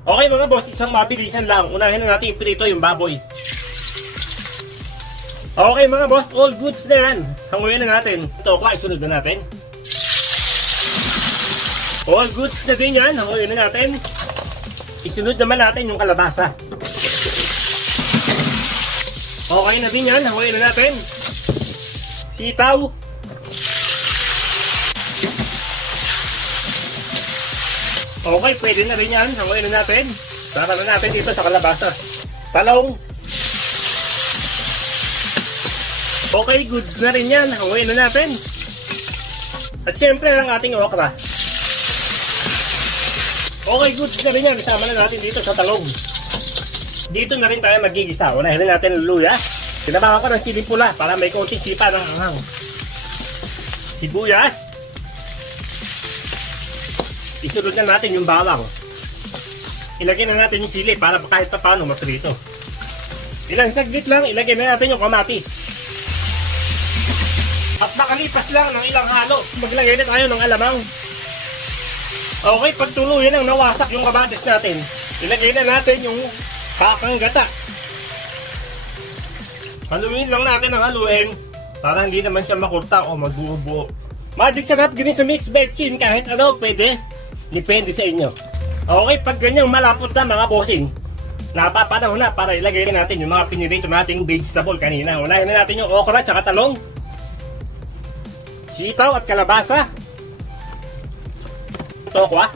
Okay mga boss, isang mabilisan lang. Unahin na natin iprito yung baboy. Okay mga boss, all goods na yan. Hanguin na natin. Ito ko, isunod na natin. All goods na din yan. Hanguin na natin. Isunod naman natin yung kalabasa. Okay na din yan. Hanguin na natin. Sitaw. Okay, pwede na rin yan. Hanguin na natin. Saka na natin dito sa kalabasa. Talong. Okay, goods na rin yan. Hanguin na natin. At syempre ang ating okra. Okay, goods na rin yan. Isama na natin dito sa talong. Dito na rin tayo magigisa. Unahin na natin ang luya. Sinabahan ko ng siling pula para may konting sipa ng anghang. Sibuyas. Isunod na natin yung bawang. Ilagay na natin yung sili para kahit pa paano maprito. Ilang saglit lang, ilagay na natin yung kamatis. At makalipas lang ng ilang halo, maglagay na tayo ng alamang. Okay, pag tuluyan ang nawasak yung kamatis natin, ilagay na natin yung kakanggata. Haluin lang natin ang haluin para hindi naman siya makurta o magbubuo. Magic sarap ganyan sa mixed veggie, kahit ano pwede. Depende sa inyo. Okay, pag ganyang malapot na mga bossing, napapanahon na para ilagay na natin yung mga pinirito nating vegetable kanina. Unahin na natin yung okra at talong, sitaw at kalabasa. Tokwa.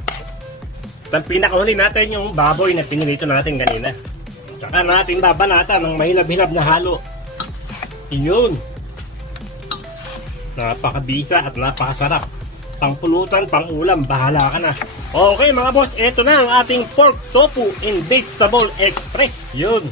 At pinakahuli natin yung baboy na pinirito natin kanina. Tsaka natin babanata ng mahilab-hilab na halo. Iyon. Napakabisa at napakasarap. Pangpulutan, pangulam, bahala ka na. Okay mga boss, eto na ang ating pork tofu in vegetable express. Yun.